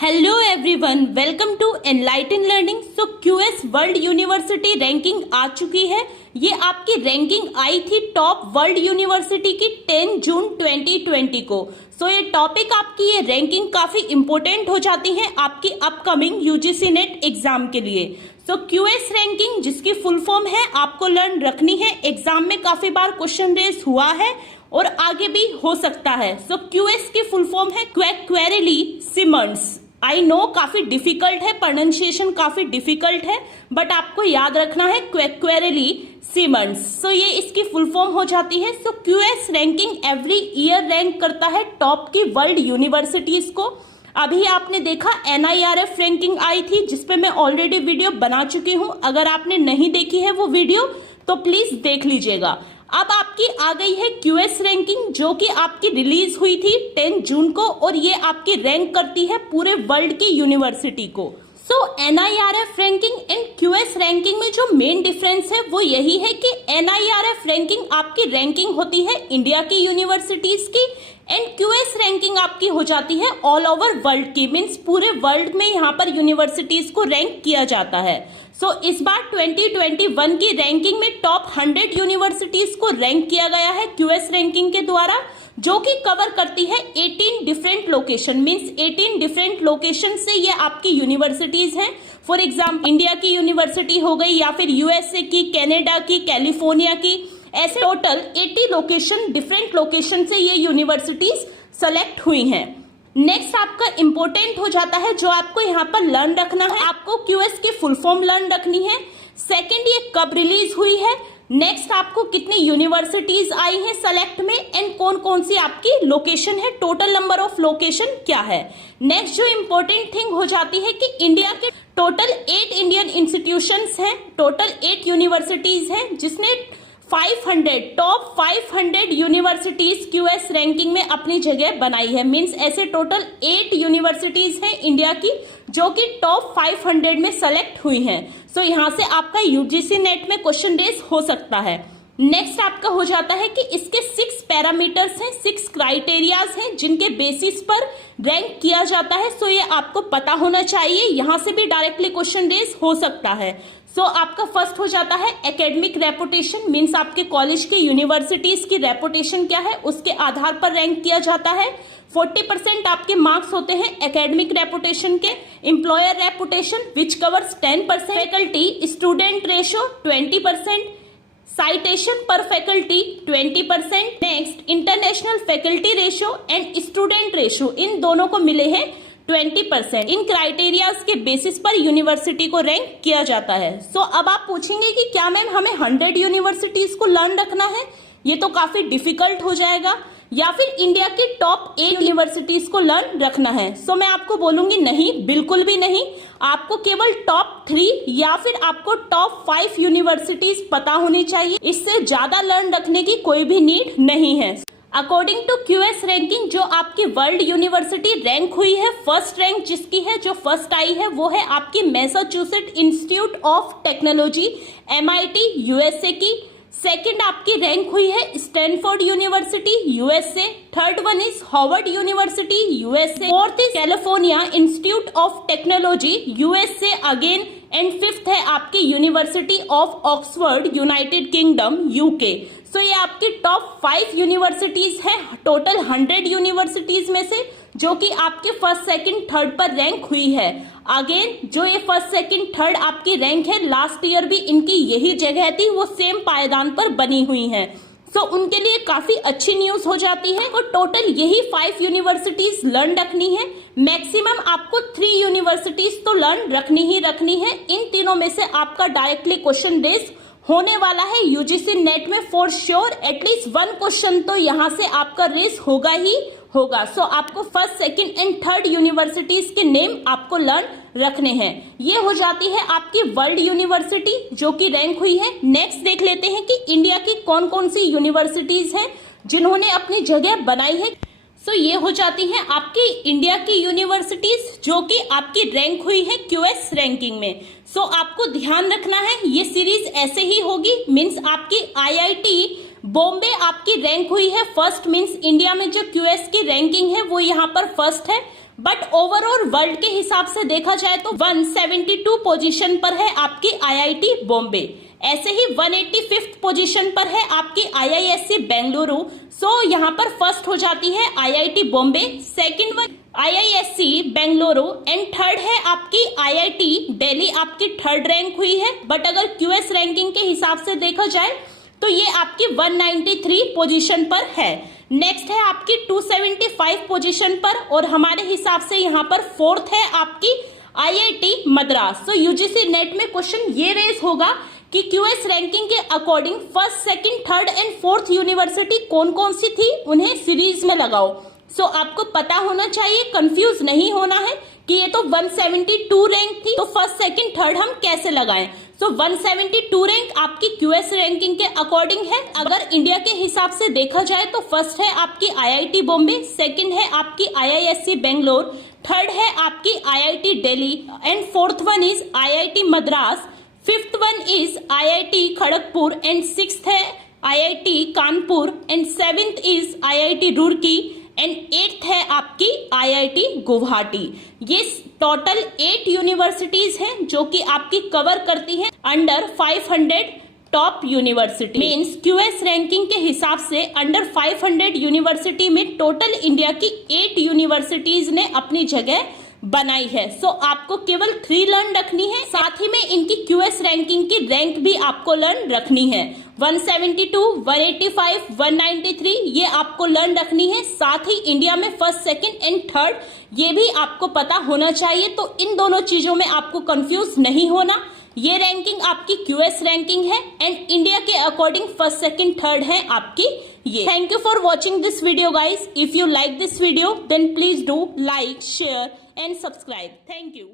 Hello everyone, welcome to Enlighten Learning. So QS world university ranking आ चुकी है। ये आपकी रैंकिंग आई थी टॉप वर्ल्ड यूनिवर्सिटी की 10 जून 2020 को। सो ये टॉपिक आपकी ये रैंकिंग काफी इंपॉर्टेंट हो जाती है आपकी अपकमिंग यूजीसी नेट एग्जाम के लिए। सो क्यूएस रैंकिंग जिसकी फुल फॉर्म है आपको लर्न रखनी है। एग्जाम में काफी बार क्वेश्चन रेस हुआ है और आगे भी हो सकता है। सो क्यूएस की फुल फॉर्म है क्वेरेली सिमंड्स। आई नो काफी डिफिकल्ट है, प्रोनाउंसिएशन काफी डिफिकल्ट है, बट आपको याद रखना है क्वेरेली सिमंड्स। सो ये इसकी फुल फॉर्म हो जाती है। So QS ranking every year rank करता है टॉप की वर्ल्ड यूनिवर्सिटीज को। अभी आपने देखा एनआईआरएफ रैंकिंग आई थी जिसपे मैं ऑलरेडी वीडियो बना चुकी हूं। अगर आपने नहीं देखी है वो वीडियो तो प्लीज देख लीजिएगा। अब आपकी आ गई है क्यूएस रैंकिंग जो कि आपकी रिलीज हुई थी 10 जून को और ये आपकी रैंक करती है पूरे वर्ल्ड की यूनिवर्सिटी को। So NIRF ranking and QS ranking में जो मेन डिफरेंस है वो यही है कि एनआईआरएफ रैंकिंग आपकी रैंकिंग होती है इंडिया की यूनिवर्सिटीज की एंड क्यूएस रैंकिंग आपकी हो जाती है ऑल ओवर वर्ल्ड की। मीन्स पूरे वर्ल्ड में यहाँ पर यूनिवर्सिटीज को रैंक किया जाता है। सो इस बार 2021 की रैंकिंग में टॉप 100 यूनिवर्सिटीज को रैंक किया गया है क्यूएस रैंकिंग के द्वारा, जो कि कवर करती है 18 different location. Means 18 different location से ये आपकी यूनिवर्सिटीज हैं। फॉर एग्जाम्पल इंडिया की यूनिवर्सिटी हो गई या फिर यूएसए की, कनाडा की, कैलिफोर्निया की, ऐसे टोटल 80 लोकेशन डिफरेंट लोकेशन से ये यूनिवर्सिटीज सेलेक्ट हुई हैं। नेक्स्ट आपका इंपॉर्टेंट हो जाता है जो आपको यहाँ पर लर्न रखना है, आपको क्यूएस की फुल फॉर्म लर्न रखनी है। सेकंड, ये कब रिलीज हुई है। नेक्स्ट, आपको कितनी यूनिवर्सिटीज आई हैं सेलेक्ट में एंड कौन कौन सी आपकी लोकेशन है, टोटल नंबर ऑफ लोकेशन क्या है। नेक्स्ट जो इंपॉर्टेंट थिंग हो जाती है कि इंडिया के टोटल 8 इंडियन इंस्टीट्यूशंस हैं, टोटल 8 यूनिवर्सिटीज हैं जिसने 500 टॉप 500 यूनिवर्सिटीज क्यूएस रैंकिंग में अपनी जगह बनाई है। मींस ऐसे टोटल 8 यूनिवर्सिटीज हैं इंडिया की जो कि टॉप 500 में सेलेक्ट हुई हैं। सो यहाँ से आपका यूजीसी नेट में क्वेश्चन रेस हो सकता है। नेक्स्ट आपका हो जाता है कि इसके 6 पैरामीटर्स हैं, 6 क्राइटेरियाज हैं जिनके बेसिस पर रैंक किया जाता है। सो ये आपको पता होना चाहिए, यहाँ से भी डायरेक्टली क्वेश्चन रेस हो सकता है। सो आपका फर्स्ट हो जाता है एकेडमिक रेपुटेशन। मीन्स आपके कॉलेज की यूनिवर्सिटीज की रेपुटेशन क्या है उसके आधार पर रैंक किया जाता है। 40% आपके मार्क्स होते हैं एकेडमिक रेपुटेशन के। Employer reputation which covers 10%। Faculty student ratio 20%। Citation per faculty 20%। Next, international faculty ratio and student ratio, इन दोनों को मिले हैं 20%। इन क्राइटेरियाज के बेसिस पर यूनिवर्सिटी को रैंक किया जाता है। सो अब आप पूछेंगे कि क्या मैम हमें 100 यूनिवर्सिटीज को लर्न रखना है, ये तो काफी डिफिकल्ट हो जाएगा, या फिर इंडिया की टॉप 8 यूनिवर्सिटीज को लर्न रखना है। सो मैं आपको बोलूंगी नहीं, बिल्कुल भी नहीं। आपको केवल टॉप 3 या फिर आपको टॉप 5 यूनिवर्सिटीज पता होनी चाहिए, इससे ज्यादा लर्न रखने की कोई भी नीड नहीं है। अकॉर्डिंग टू क्यूएस रैंकिंग जो आपकी वर्ल्ड यूनिवर्सिटी रैंक हुई है, फर्स्ट रैंक जिसकी है, जो फर्स्ट आई है वो है आपकी Massachusetts Institute of Technology MIT USA की। सेकंड आपकी रैंक हुई है Stanford University USA. Third one is Harvard University USA. Fourth is California Institute of Technology USA again. And fifth है आपकी University of Oxford United Kingdom UK. So ये आपकी top 5 universities हैं total 100 universities में से, जो कि आपके फर्स्ट सेकंड थर्ड पर रैंक हुई है। अगेन जो ये फर्स्ट सेकंड थर्ड आपकी रैंक है, लास्ट ईयर भी इनकी यही जगह थी, वो सेम पायदान पर बनी हुई है। सो उनके लिए काफी अच्छी न्यूज हो जाती है। और टोटल यही 5 यूनिवर्सिटीज लर्न रखनी है। मैक्सिमम आपको 3 यूनिवर्सिटीज तो लर्न रखनी ही रखनी है। इन तीनों में से आपका डायरेक्टली क्वेश्चन रेस होने वाला है यूजीसी नेट में फॉर श्योर। एटलीस्ट 1 क्वेश्चन तो यहाँ से आपका रेस होगा ही होगा। सो आपको first second and third universities के नेम आपको लर्न रखने हैं। ये हो जाती है आपकी वर्ल्ड यूनिवर्सिटी जो कि रैंक हुई है। नेक्स्ट देख लेते हैं कि इंडिया की कौन कौन सी यूनिवर्सिटीज हैं जिन्होंने अपनी जगह बनाई है। सो ये हो जाती है आपकी इंडिया की यूनिवर्सिटीज जो कि आपकी रैंक हुई है क्यूएस रैंकिंग में। सो आपको ध्यान रखना है ये सीरीज ऐसे ही होगी। मीन्स आपकी आईआईटी बॉम्बे आपकी रैंक हुई है फर्स्ट। मीन्स इंडिया में जो क्यूएस की रैंकिंग है वो यहाँ पर फर्स्ट है। बट ओवरऑल वर्ल्ड के हिसाब से देखा जाए तो 172 पोजीशन पर है आपकी आईआईटी बॉम्बे। ऐसे ही 185th पोजीशन पर है आपकी आईआईएससी बेंगलुरु। सो यहाँ पर फर्स्ट हो जाती है IIT Bombay, second one IISc Bengaluru and third है आपकी आईआईटी दिल्ली, आपकी थर्ड रैंक हुई है। बट अगर क्यूएस रैंकिंग के हिसाब से देखा जाए तो ये आपकी 193 पोजीशन पर है। नेक्स्ट है आपकी 275 पोजीशन पर और हमारे हिसाब से यहाँ पर फोर्थ है आपकी आईआईटी मद्रास। तो यूजीसी नेट में क्वेश्चन ये रेज होगा कि क्यूएस रैंकिंग के according first, second, third and fourth university कौन कौन सी थी, उन्हें सीरीज में लगाओ। सो आपको पता होना चाहिए, कंफ्यूज नहीं होना है कि ये तो 172 रैंक थी, तो फर्स्ट, सेकंड, थर्ड हम कैसे लगाएं। सो 172 रैंक आपकी क्यूएस रैंकिंग के अकॉर्डिंग है। अगर इंडिया के हिसाब से देखा जाए तो फर्स्ट है आपकी आईआईटी बॉम्बे, सेकंड है आपकी आईआईएससी बेंगलोर, थर्ड है आपकी IIT Delhi and fourth one is IIT Madras, fifth one is IIT Kharagpur and sixth है IIT Kanpur and seventh is IIT Roorkee and eighth है आपकी आईआईटी गुवाहाटी। ये टोटल 8 यूनिवर्सिटीज हैं जो कि आपकी कवर करती हैं under 500 top university. Means QS ranking के हिसाब से अंडर 500 यूनिवर्सिटी में टोटल इंडिया की 8 यूनिवर्सिटीज ने अपनी जगह बनाई है। सो आपको केवल 3 लर्न रखनी है, साथ ही में इनकी क्यूएस रैंकिंग की रैंक भी आपको लर्न रखनी है। 172, 185, 193 ये आपको लर्न रखनी है। साथ ही इंडिया में फर्स्ट, सेकंड एंड थर्ड ये भी आपको पता होना चाहिए। तो इन दोनों चीजों में आपको कंफ्यूज नहीं होना। ये रैंकिंग आपकी क्यूएस रैंकिंग है एंड इंडिया के अकॉर्डिंग फर्स्ट, सेकंड, थर्ड है आपकी ये। Thank you for watching this video guys. If you like this video then please do like, share and subscribe. Thank you.